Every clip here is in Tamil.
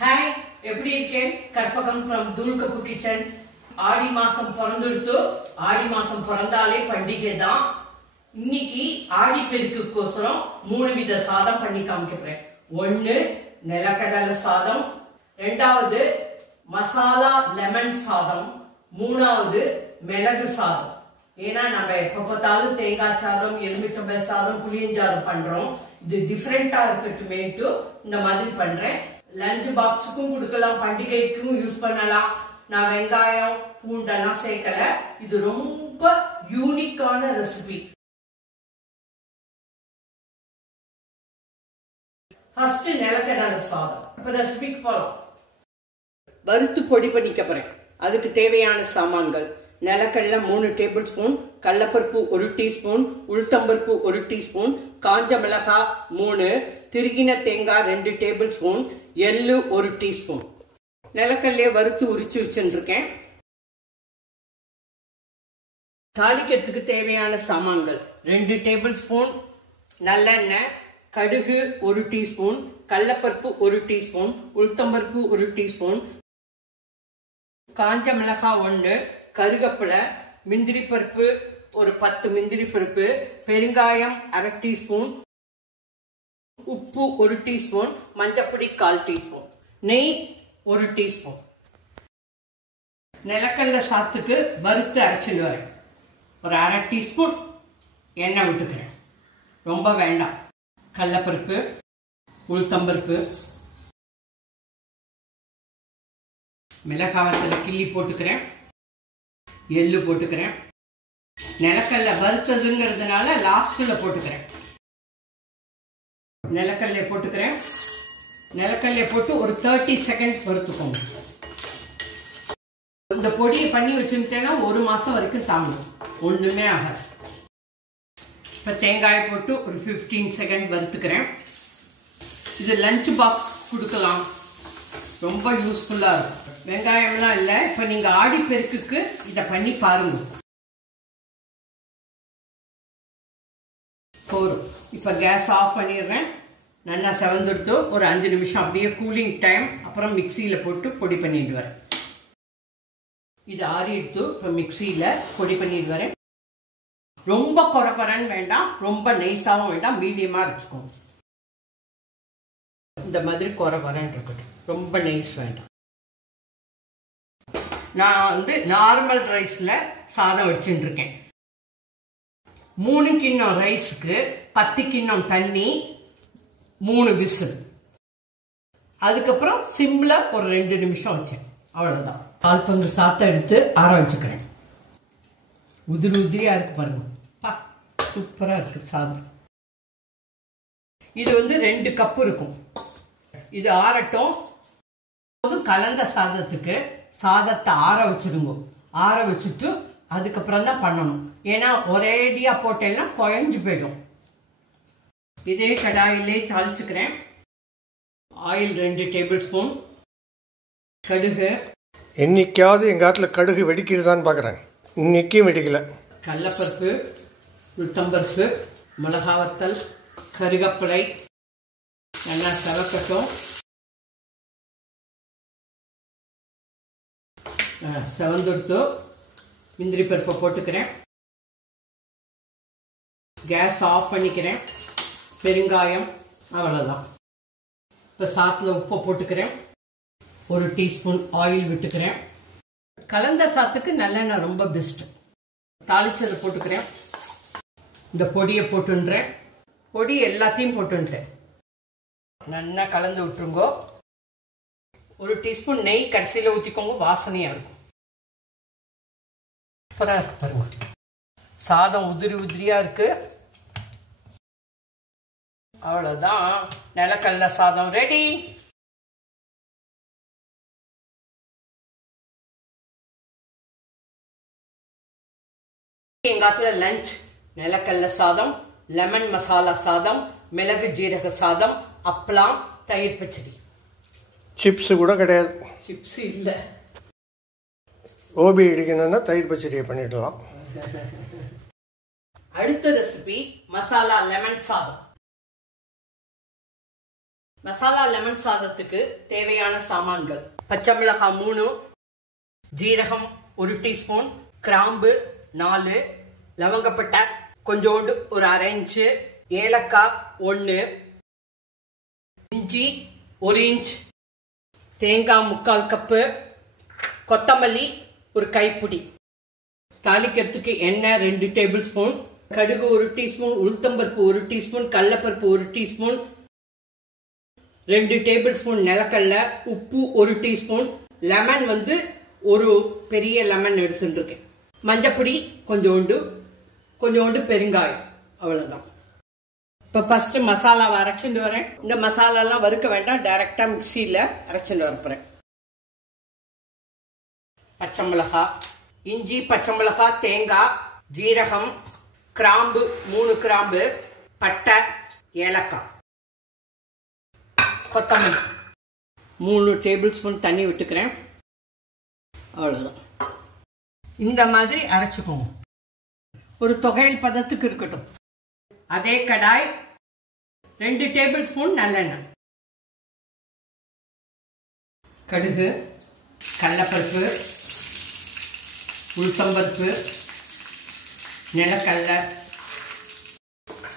Hi, எப்படி இருக்கேன்? Karpagam from Thoolkappu kitchen. ஆடி மாசம் பிறந்துடுத்து. ஆடி மாசம் பிறந்தாலே பண்டிகை தான். இன்னைக்கு ஆடி பெருக்குக்கோசரம் 3 வித சாதம் பண்ணி காமிக்கிறேன். 1 நிலக்கடலை சாதம், 2வது மசாலா லெமன் சாதம், 3வது மிளகு சாதம். ஏன்னா நம்ம எப்ப பார்த்தாலும் தேங்காய் சாதம், எலுமிச்சம்பழ சாதம், புளியஞ்சாதம் பண்றோம். இது டிஃபரெண்டா இருக்கட்டுமேட்டு இந்த மாதிரி பண்றேன். லஞ்ச் பாக்ஸுக்கும் கொடுக்கலாம், பண்டிகைக்கும் யூஸ் பண்ணலாம். நான் வெங்காயம் பூண்டெல்லாம் சேர்க்கல. இது ரொம்ப யூனிக்கான ரெசிபி. ஃபர்ஸ்ட் நிலக்கடலை சாதம். இப்ப ரெசிபிக்கு போலாம். வறுத்து பொடி பண்ணிக்க போறேன். அதுக்கு தேவையான சாமான்கள்: நிலக்கடலை 3 டேபிள் ஸ்பூன், கடலைப்பருப்பு 1 டீஸ்பூன், உளுத்தம்பருப்பு 1 டீஸ்பூன், காஞ்ச மிளகாய் 3, திருகின தேங்காய் 2 டேபிள் ஸ்பூன், எள்ளு 1 டீஸ்பூன். நிலக்கடலையை வறுத்து உரிச்சு வச்சுருக்கேன். தாளிக்கிறதுக்கு தேவையான சாமான்கள்: 2 டேபிள் ஸ்பூன் நல்லெண்ணெய், கடுகு 1 டீஸ்பூன், கடலைப்பருப்பு 1 டீஸ்பூன், உளுத்தம்பருப்பு 1 டீஸ்பூன், காஞ்ச மிளகாய் 1, கருகப்பிலை, முந்திரி பருப்பு ஒரு 10 முந்திரி பருப்பு, பெருங்காயம் 1/2 டீஸ்பூன், உப்பு 1 டீஸ்பூன், மஞ்சப்பொடி 1/4 டீஸ்பூன், நெய் 1 டீஸ்பூன். நிலக்கடலை சாத்துக்கு வறுத்து அரைச்சிட்டு வரேன். ஒரு 1/2 டீஸ்பூன் எண்ணெய் விட்டுக்கிறேன், ரொம்ப வேண்டாம். கடலைப்பருப்பு, உளுத்தம்பருப்பு, மிளகாவத்தில் கிள்ளி போட்டுக்கிறேன், எள்ளு போட்டுக்கிறேன். நிலக்கடலை வறுத்ததுங்கிறதுனால லாஸ்ட்ல போட்டுக்கிறேன். நிலக்கடலை போட்டுக்கிறேன். நிலக்கடலை போட்டு ஒரு 30 செகண்ட் வறுத்துக்கோங்க. இந்த பொடியை பண்ணி வச்சுட்டேன்னா 1 மாசம் வரைக்கும் தாங்கும், ஒண்ணுமே ஆகாது. இப்ப தேங்காயை போட்டு ஒரு 15 செகண்ட் வறுத்துக்கிறேன். இது லஞ்ச் பாக்ஸ் கொடுக்கலாம், ரொம்ப யூஸ்ஃபுல்லா இருக்கும். வெங்காயம்லாம் இல்ல. இப்ப நீங்க ஆடி பெருக்குக்கு இத பண்ணி பாருங்க. போதும். இப்ப கேஸ் ஆஃப் பண்ணிடுறேன். நல்லா செவந்துடுத்து. ஒரு 5 நிமிஷம் அப்படியே கூலிங் டைம். அப்புறம் மிக்சியில போட்டு பொடி பண்ணிட்டு வரேன். இது ஆறி எடுத்து இப்ப மிக்சியில பொடி பண்ணிட்டு வரேன். ரொம்ப கொரன்னு வேண்டாம், ரொம்ப நைஸாவும் வேண்டாம், மீடியமா வச்சுக்கோங்க. இந்த மாதிரி கொரன்னு இருக்கட்டும், ரொம்ப நைஸ் வேண்டாம். நான் நார்மல் ரைஸ்ல சாதம் வச்சுட்டு இருக்கேன். 3 கிண்ணம் ரைஸுக்கு 10 கிண்ணம் தண்ணி, 3 விசில். அதுக்கப்புறம் சிம்ல ஒரு 2 நிமிஷம் வச்சேன், அவ்வளவுதான். 1/4 பங்கு சாதம் எடுத்து ஆற வச்சுக்கிறேன். உதிரியா இருக்கு பாருங்க, சூப்பரா இருக்கு சாதம். இது 2 கப் இருக்கும். இது ஆறட்டும். கலந்த சாதத்துக்கு சாதத்தை ஆற வச்சிருங்க. ஆற வச்சுட்டு அதுக்கப்புறம் தான் பண்ணணும். ஏன்னா ஒரேடியா போட்டேன்னா குழஞ்சு போயிடும். இதே கடாயிலே தாளிச்சுக்கிறேன். ஆயில் 2 டேபிள் ஸ்பூன், கடுகு. என்னைக்காவது எங்க ஆத்துல கடுகு வெடிக்கிறதான்னு பாக்குறேன், இன்னைக்கும் வெடிக்கல. கடலைப்பருப்பு, உளுத்தம்பருப்பு, மிளகாவத்தல், கருகப்பிலை நல்லா செவக்கட்டும். செவந்துடுத்து முந்திரி பருப்பை போட்டுக்கிறேன். கேஸ் ஆஃப் பண்ணிக்கிறேன். பெருங்காயம், அவ்வளவுதான். இப்ப சாத்துல உப்பு போட்டுக்கிறேன். 1 டீஸ்பூன் ஆயில் விட்டுக்கிறேன். கலந்த சாத்துக்கு நல்லெண்ணெய் ரொம்ப பெஸ்ட். தாளிச்சதை போட்டுக்கிறேன். இந்த பொடியை போட்டுன்றேன். பொடி எல்லாத்தையும் போட்டுன்றேன். நல்லா கலந்து விட்டுருங்கோ. 1 டீஸ்பூன் நெய் கடைசியில ஊத்திக்கோங்க, வாசனையா இருக்கும். சூப்பரா இருக்கு பாருங்க. சாதம் உதிரியா இருக்கு. அவ்வளவுதான், நிலக்கடலை சாதம் ரெடி. எங்காத்துல லஞ்ச் நிலக்கடலை சாதம், லெமன் மசாலா சாதம், மிளகு ஜீரக சாதம், அப்பளம், தயிர் பச்சடி. சிப்ஸ் கூட கிடையாது. சிப்ஸ் இல்ல. ஓபி இடிக்கணும்னா தயிர் பச்சடியை பண்ணிடலாம். அடுத்த ரெசிபி மசாலா லெமன் சாதம். மசாலா லெமன் சாதத்துக்கு தேவையான சாமான்கள்: பச்சை மிளகாய் 3, ஜீரகம் 1 டீஸ்பூன், கிராம்பு 4, லவங்கப்பட்டை கொஞ்சோண்டு ஒரு 1/2 இன்ச்சு, ஏலக்காய் 1, இஞ்சி 1 இன்ச், தேங்காய் 3/4 கப்பு, கொத்தமல்லி ஒரு கைப்பிடி. தாளிக்கிறதுக்கு எண்ணெய் 2 டேபிள் ஸ்பூன், கடுகு 1 டீஸ்பூன், உளுத்தம்பருப்பு 1 டீஸ்பூன், கடலைப்பருப்பு 1 டீஸ்பூன், 2 டேபிள் ஸ்பூன் நிலக்கடல, உப்பு 1 டீஸ்பூன், லெமன் ஒரு பெரிய லெமன் எடுத்துருக்கேன், மஞ்சப்பொடி கொஞ்சோண்டு பெருங்காயம், அவ்வளவுதான். இப்ப ஃபர்ஸ்ட் மசாலாவை அரைச்சிட்டு வரேன். இந்த மசாலா எல்லாம் வறுக்க வேண்டாம், டைரக்டா மிக்சியில அரைச்சிட்டு வரப்போறேன். பச்சை மிளகாய், இஞ்சி, பச்சை மிளகாய், தேங்காய், ஜீரகம், கிராம்பு 3 கிராம்பு, பட்டை, ஏலக்காய், கொத்தமல்லி 3 டேபிள் ஸ்பூன் தண்ணி விட்டுக்கிறேன், அவ்வளவுதான். இந்த மாதிரி அரைச்சுக்கோங்க. ஒரு தொகையல் பதத்துக்கு இருக்கட்டும். அதே கடாய் 2 டேபிள் ஸ்பூன் நல்லெண்ணெய், கடுகு, கடலைப்பருப்பு, உளுத்தம்பருப்பு, நிலக்கடலை,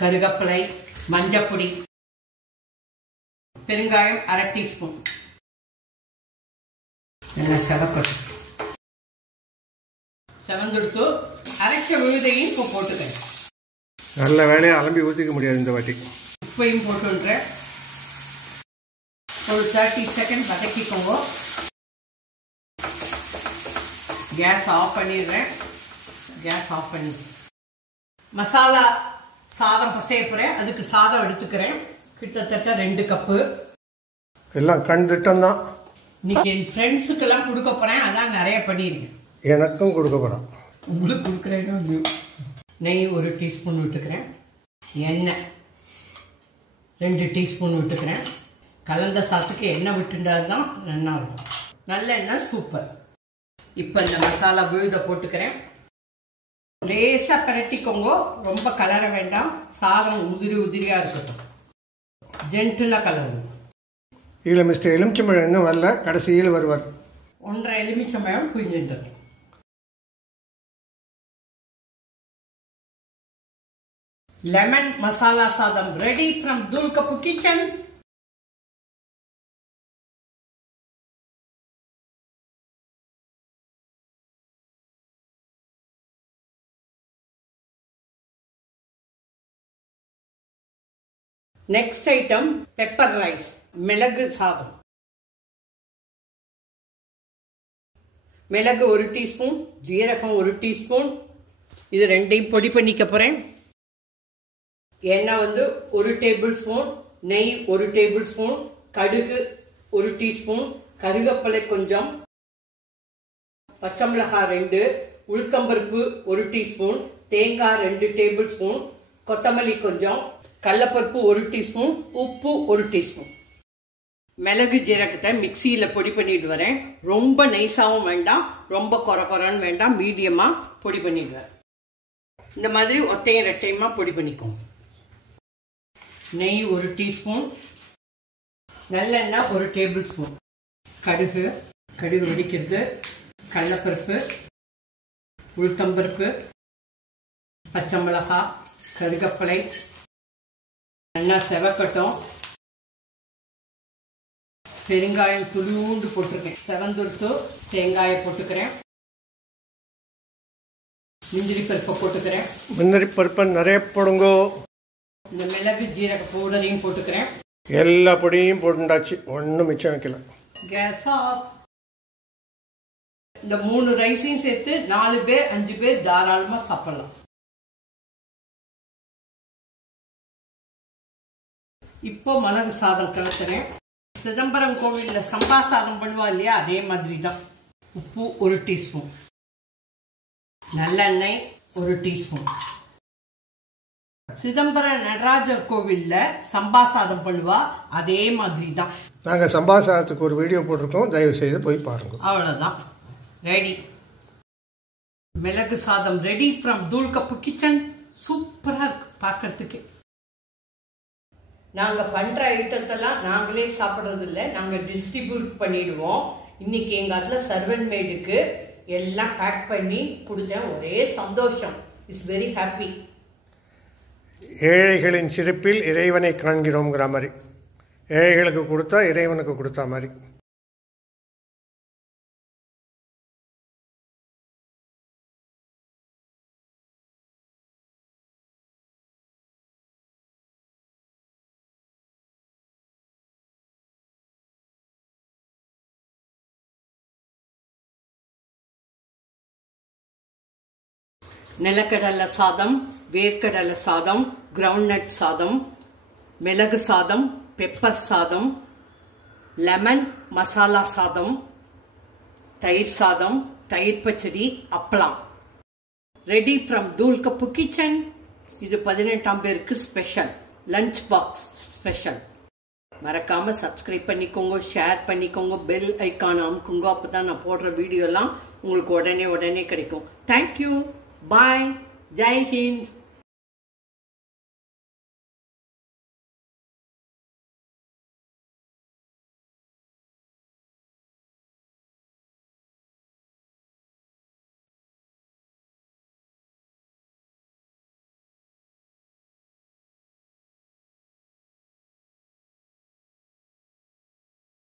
கருவேப்பிலை, மஞ்சப்பொடி, பெருங்காயம் 1/2 டீஸ்பூன். செவந்தெடுத்து அரைச்ச விழுதையும் இப்போ போட்டுக்கிறேன். நல்ல வேலையை அலம்பி ஊற்றிக்க முடியாது இந்த வாட்டி. உப்பையும் போட்டுன்றேன். ஒரு 30 செகண்ட் வதக்கிக்கோங்க. கேஸ் ஆஃப் பண்ணிடுறேன். மசாலா சாதம் பசைய போறேன். அதுக்கு சாதம் எடுத்துக்கிறேன். கிட்டத்தட்ட 2 கப்பு. எல்லாம் கண் திட்டம் தான். இன்னைக்கு என் ஃப்ரெண்ட்ஸுக்கு எல்லாம் கொடுக்க போறேன். அதான் நிறைய பண்ணிருக்கேன். எனக்கும் கொடுக்க போறேன். உங்களுக்கு கொடுக்குறேன். நெய் 1 டீஸ்பூன் விட்டுக்கிறேன். எண்ணெய் 2 டீஸ்பூன் விட்டுக்கிறேன். கலந்த சாத்துக்கு எண்ணெய் விட்டுண்டாதான் நல்லா இருக்கும். நல்லெண்ணெய் சூப்பர். இப்ப இந்த மசாலா விழுத போட்டுக்கிறேன். லேசா பிரட்டிக்கோங்க. ரொம்ப கலர வேண்டாம். சாதம் உதிரியா இருக்கட்டும். ஜென்டிலா கலரும். இதுல மிஸ்டர் எலுமிச்சம்பழம் இன்னும் வரல, கடைசியில் வருவார். 1.5 எலுமிச்சம்பழம் புழிஞ்சிட்டு. லெமன் மசாலா சாதம் ready from Thoolkappu kitchen. Next item pepper rice, மிளகு சாதம். மிளகு 1 டீஸ்பூன், ஜீரகம் 1 டீஸ்பூன். இது ரெண்டையும் பொடி பண்ணிக்க போறேன். எண்ணெய் 1 டேபிள் ஸ்பூன், நெய் 1 டேபிள் ஸ்பூன், கடுகு 1 டீஸ்பூன், கருவேப்பிலை கொஞ்சம், பச்சை மிளகாய் 2, உளுத்தம்பருப்பு 1 டீஸ்பூன், தேங்காய் 2 டேபிள் ஸ்பூன், கொத்தமல்லி கொஞ்சம், கடலைப்பருப்பு 1 டீஸ்பூன், உப்பு 1 டீஸ்பூன். மிளகு ஜீரகத்தை மிக்சியில பொடி பண்ணிட்டு வரேன். ரொம்ப நைஸாவும் வேண்டாம், ரொம்ப கொரன்னு வேண்டாம், மீடியமா பொடி பண்ணிடுவேன். இந்த மாதிரி ஒத்தையும் ரெட்டையுமா பொடி பண்ணிக்கோங்க. நெய் 1 டீஸ்பூன், நல்லெண்ணெய் 1 டேபிள் ஸ்பூன், கடுகு வெடிக்கிறது, கடலைப்பருப்பு, உளுத்தம்பருப்பு, பச்சை மிளகாய், கருவேப்பிலை நல்லா செவக்கட்டும். பெருங்காயம் துளியூண்டு போட்டிருக்கேன். செவந்துடுத்து தேங்காயை போட்டுக்கிறேன். முந்திரி பருப்பை போட்டுக்கிறேன். முந்திரி பருப்பை நிறைய போடுங்கோ. இந்த மிளகு ஜீரக பவுடரையும் போட்டுக்கிறேன். எல்லா பொடியும் போட்டுண்டாச்சு, ஒன்றும் மிச்சம் வைக்கல. Gas off. இந்த 3 ரைஸையும் சேர்த்து 4 பேர் 5 பேர் தாராளமா சாப்பிடலாம். இப்போ மிளகு சாதம் கலத்துறேன். சிதம்பரம் கோவில்ல சம்பா சாதம் பண்ணுவா இல்லையா, அதே மாதிரி தான். உப்பு 1 டீஸ்பூன், நல்லெண்ணெய் 1 டீஸ்பூன். சிதம்பரம் நடராஜர் கோவில்ல சம்பா சாதம் பண்ணுவா, அதே மாதிரி தான். நாங்கள் சம்பா சாதத்துக்கு ஒரு வீடியோ போட்டிருக்கோம், தயவு செய்து போய் பாருங்க. அவ்வளவுதான், ரெடி. மிளகு சாதம் ரெடி ஃப்ரம் தூள்கப்பு கிச்சன். சூப்பரா இருக்கு பார்க்கறதுக்கு. நாங்க பண்ற ஐட்டத்தெல்லாம் நாங்களே சாப்பிடுறது இல்லை, நாங்க டிஸ்ட்ரிபியூட் பண்ணிடுவோம். இன்னைக்கு எங்க அதுல சர்வன்ட் மேடுக்கு எல்லாம் பேக் பண்ணி கொடுத்தேன். ஒரே சந்தோஷம். It's very happy. ஏழைகளின் சிரிப்பில் இறைவனை காண்கிறோங்கிற மாதிரி, ஏழைகளுக்கு கொடுத்தா இறைவனுக்கு கொடுத்தா மாதிரி. நிலக்கடலை சாதம், வேர்க்கடலை சாதம், கிரவுண்ட்நட் சாதம், மிளகு சாதம், பெப்பர் சாதம், லெமன் மசாலா சாதம், தயிர் சாதம், தயிர் பச்சடி, அப்பளம். ரெடி ஃப்ரம் தூள் கப்பு கிச்சன். இது 18ஆம் பேருக்கு ஸ்பெஷல், லஞ்ச் பாக்ஸ் ஸ்பெஷல். மறக்காம சப்ஸ்கிரைப் பண்ணிக்கோங்க, ஷேர் பண்ணிக்கோங்க, பெல் ஐக்கான் அமுக்குங்க. அப்பதான் நான் போடுற வீடியோ எல்லாம் உங்களுக்கு உடனே கிடைக்கும். தேங்க்யூ. Bye. Jai Hind.